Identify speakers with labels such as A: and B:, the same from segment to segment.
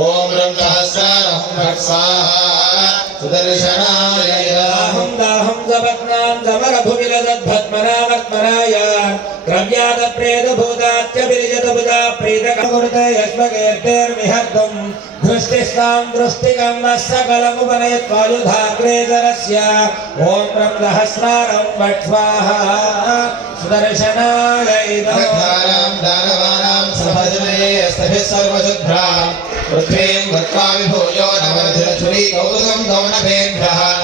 A: ఓం రం సహస్రారం భట్ స్వాహా సుదర్శనాయ
B: దాహం దాహం సపత్నాం సమరభువిలదద్భద్మనావర్త్మనాయ ద్రవ్యాద ప్రేత భూతాత్య విరిజత బుధా ప్రీత కృతే యశ్వకీర్తిర్విహర్తం దృష్టిస్తాం దృష్టికం సకలముపనయత్వాయుధాగ్రేజరస్య ఓం రం సహస్రారం భట్ స్వాహా సుదర్శనాయ ఇదం
A: ధారాం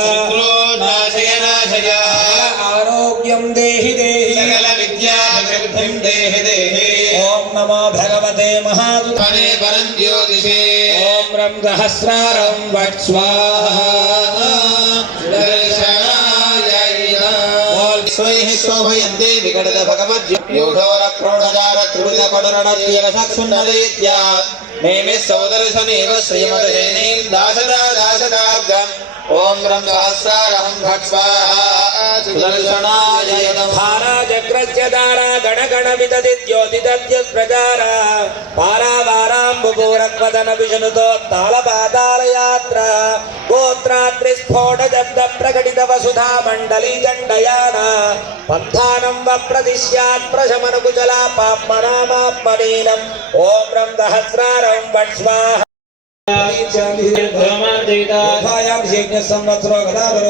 A: జ్యోతిషే
B: ఓం రం సహస్రారం వట్ స్వాహా
A: దర్శనాయ స్వైః శోభయంతే వికటద భగవద్ యోధోర ప్రౌఢజార త్రివిధ పడురణ తీర సక్షున్నదేత్యా నేమి సౌదర్శనేవ శ్రీమదహేనీం దాసదా దాసదాబ్దం ఓం రం సహస్రారహం భట్ స్వాహా సుదర్శనాయ యదం
B: ధారాచక్రస్య దారా గణగణ విదది జ్యోతిదద్యుత్ ప్రచార పారావారాంబుపూరక్వదన విష్ణుతో తాళపాతాల యాత్ర గోత్రాత్రి స్ఫోట శబ్ద ప్రకటిత వసుధా మండలి దండయాన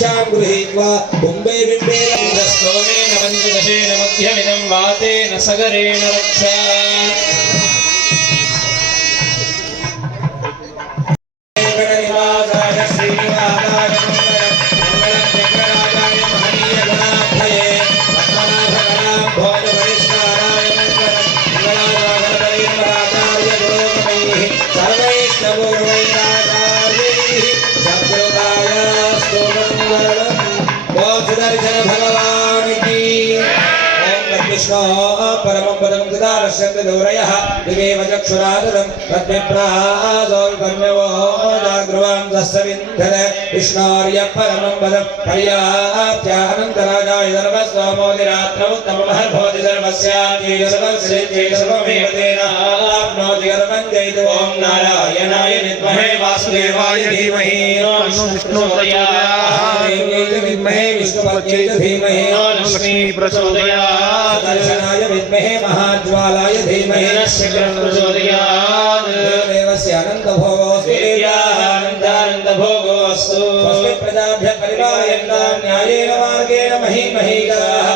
B: రక్షాం గృహీత్వా కుంభే బింబే
C: స్తోమేన పంచదశేన మధ్యమిదం వాతేన సగరేణ రక్ష
B: गौरयः दिवे वचक्षुरादरं ब्रुवान्दस्सविन्धन विष्णोर्य परमं वद पर्याप्त्यानन्तराजाय सर्वस्वमोदिरात्रमुत्तममहर्भवति सर्वस्याद्येन सर्वश्रेत्येन सर्वमेव तेन आप्नोति गर्वं जयतु ॐ नारायणाय विद्महे वासुदेवाय धीमहि। विद्महे विष्णुपत्यै धीमहि। लक्ष्मी
C: प्रचोदयात्। दर्शनाय
B: विद्महे महाज्वालाय धीमहि। प्रचोदयात्।
C: देवस्य
B: अनन्तभोगो देव्याः।
C: भोगोऽस्तु
B: प्रजाभ्य परिवारेण न्यायेन मार्गेण मही महीकाः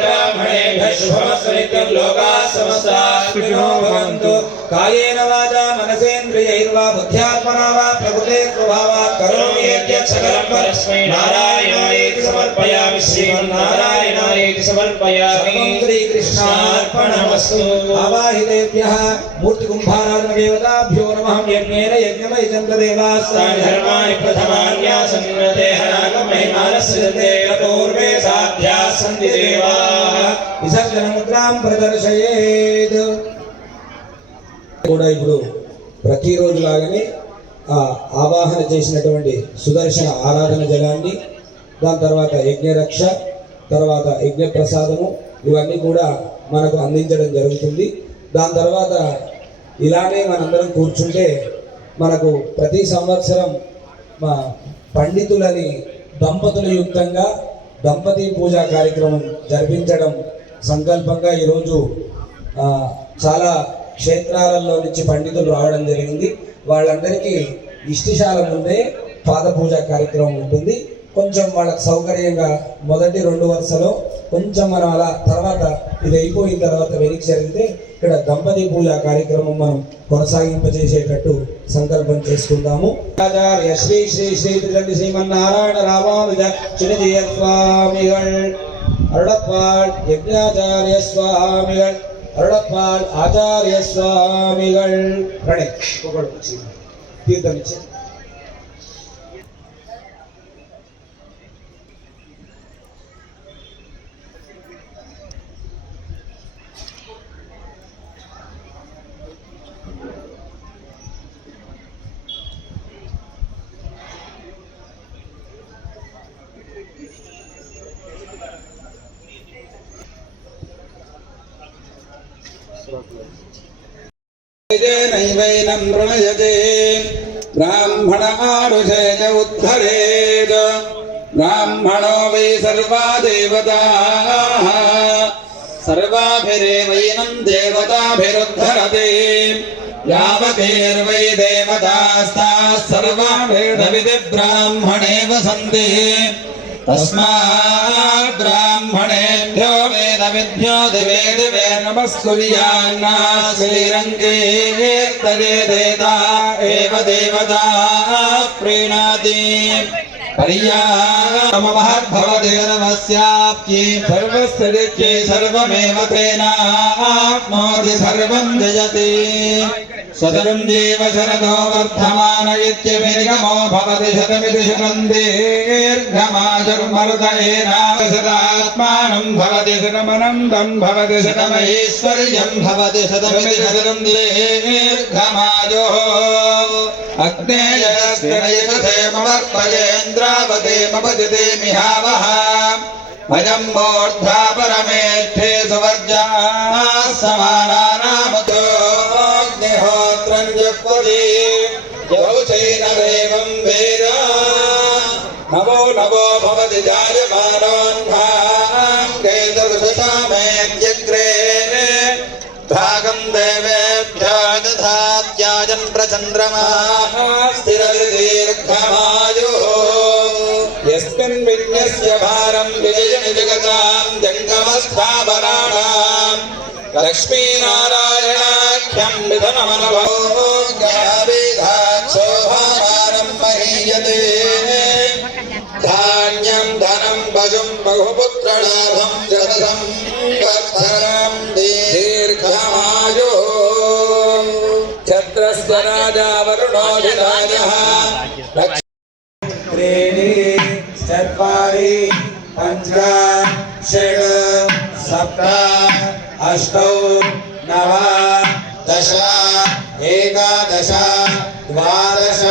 B: ब्राह्मणेभ्यः शुभमस्तु नित्यं लोकाः समस्ताः सुखिनो भवन्तु कायेन वाचा मनसेन्द्रियैर्वा बुद्ध्यात्मना वा प्रकृते स्वभावात् करोमि यद्यत् सकलं परस्मै नारायणाय సమర్పయామి శ్రీమన్నారాయణాయేతి
C: సమర్పయామి.
B: శ్రీకృష్ణార్పణమస్తు ఆవాహితేభ్యः మూర్తికుంభారాత్మదేవతాభ్యో నమః యజ్ఞేన యజ్ఞమయజంత దేవాస్తాని ధర్మాణి ప్రథమాన్యాసన్నదేహనాగమహిమానస్యంతే పూర్వే సాధ్యాः సంతి దేవాः. విసర్జనముద్రాం ప్రదర్శయేత్. కూడా ఇప్పుడు ప్రతిరోజు లాగానే ఆవాహన చేసినటువంటి సుదర్శన ఆరాధన జలాన్ని దాని తర్వాత యజ్ఞరక్ష తర్వాత యజ్ఞ ప్రసాదము ఇవన్నీ కూడా మనకు అందించడం జరుగుతుంది. దాని తర్వాత ఇలానే మనందరం కూర్చుంటే మనకు ప్రతి సంవత్సరం మా పండితులని దంపతుల యుక్తంగా దంపతి పూజా కార్యక్రమం జరిపించడం సంకల్పంగా ఈరోజు చాలా క్షేత్రాలలో నుంచి పండితులు రావడం జరిగింది. వాళ్ళందరికీ ఇష్టిశాల ముందే పాద పూజా కార్యక్రమం ఉంటుంది. కొంచెం వాళ్ళకి సౌకర్యంగా మొదటి రెండు వరుసలో కొంచెం మనం అలా తర్వాత ఇది అయిపోయిన తర్వాత వెనక్కి జరిగితే ఇక్కడ దంపతి పూజ కార్యక్రమం మనం కొనసాగింపజేసేటట్టు సంకల్పం చేసుకుందాము. ఆచార్య శ్రీ శ్రీ శ్రీ శ్రీ శ్రీమన్నారాయణ రామానుజ చిరజీయ స్వామిகள் அருளப்பாள் யஜ்ஞாச்சாரிய சுவாமிகள் அருளப்பாள் ஆச்சாரிய சுவாமிகள் பிரணை தீர்த்தமிச்சு
A: నైవైనం ప్రణయతే బ్రాహ్మణ ఆరుషేయ ఉద్ధరేద బ్రాహ్మణో వై సర్వా దేవతా సర్వాభిరేవైనం దేవతాభిరుద్ధరతే యావతేర్వై దేవతాస్తాస్సర్వాభిర్నవిది బ్రాహ్మణేవ సంతే तस्मात् ब्राह्मणेभ्यो वेदविद्यो दिवे दिवे नमस्कुर्यान्ना श्रीरङ्गे तदेता एव देवता प्रीणाति हरियामभवदेरवस्याप्ये सर्वस्तरित्ये सर्वमेव तेनाप्नोति सर्वम् जयति शतम् देव शरदो वर्धमान इत्यभिनिगमो भवति शतमिति शतम् दीर्घमाचर्मर्द एनाशदात्मानम् भवति शतमनन्दम् भवति अग्नेयस्मिनयसते ममर्पयेन्द्रावदेमपदिते मिहावः। भजम्बोर्ध्वा परमेष्ठे सुवर्जाः समानाना दधात्याजन् प्रचन्द्रमाः स्थिरदीर्घमायुः यस्मिन् विज्ञस्य भारं विजयनि जगतां जङ्गमस्थापराणाम् लक्ष्मीनारायणाख्यं विधनमनभोगाभिधाक्षोभारं छत्रस्य राजा वरुणोऽधिराजः त्रीणि चत्वारि पञ्च षट् सप्त अष्टौ नव दश एकादश द्वादश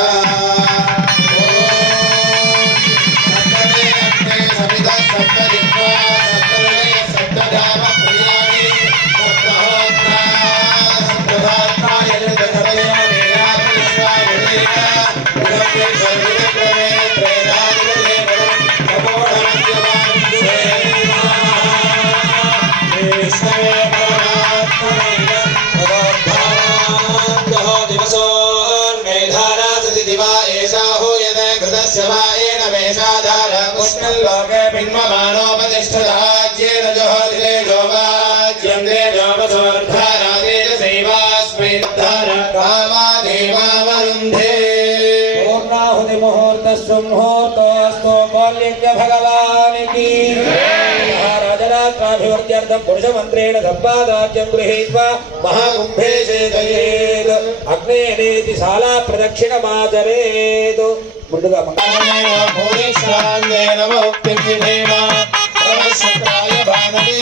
B: మహారాజరాత్రాభివృద్ధ్యర్థం పురుషమంత్రేణ సంపాదాజ్యం గృహీత్వా మహాకుంభే సేదయేద్ అగ్నేనేతి శాలా ప్రదక్షిణమాచరేద్ ముందుగా మంగళ
D: భూరిశ్రాందేన మౌక్తిం విధేమ ప్రవశక్రాయ భానవే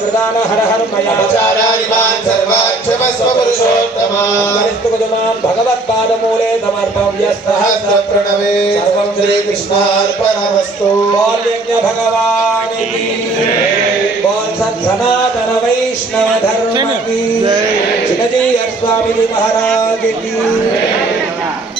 E: कृदान
D: हर हर
B: मया चारादिमान सर्वाक्षम स्वपुरुषोत्तम नमस्तु
D: कुमार भगवत
B: पाद मूले समर्पव्य सहस्र
D: प्रणवे सर्वं श्री कृष्णार्पणमस्तु
B: बोल यज्ञ भगवान की बोल सत सनातन वैष्णव धर्म की जय स्वामी महाराज की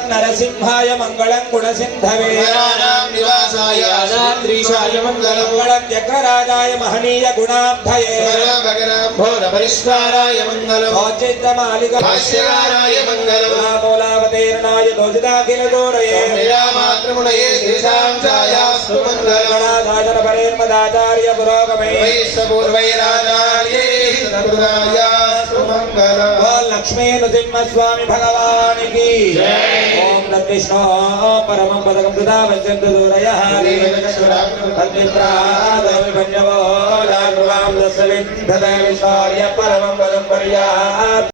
B: नरसिंहाय मङ्गलं गुणसिन्धवे
D: मङ्गलानां निवासाय आदात्रीशाय मङ्गलम्
B: मङ्गलं चक्रराजाय महनीय गुणाब्धये
D: भोगपरिष्काराय मङ्गलम्
B: औचित्यमालिक
D: भाष्यकाराय मङ्गलम्
B: बोलावतीर्णाय दोषिताखिल दोरये
D: मातृमुनये तेषां छायास्तु मङ्गलम्
B: गणाधाजन परेर्मदाचार्य లక్ష్మీ నృసింహస్వామి భగవానికి. ఓం తద్విష్ణో పరమం పదకం కృతా వంచంతు దూరయ పరమం పదం పర్యాప్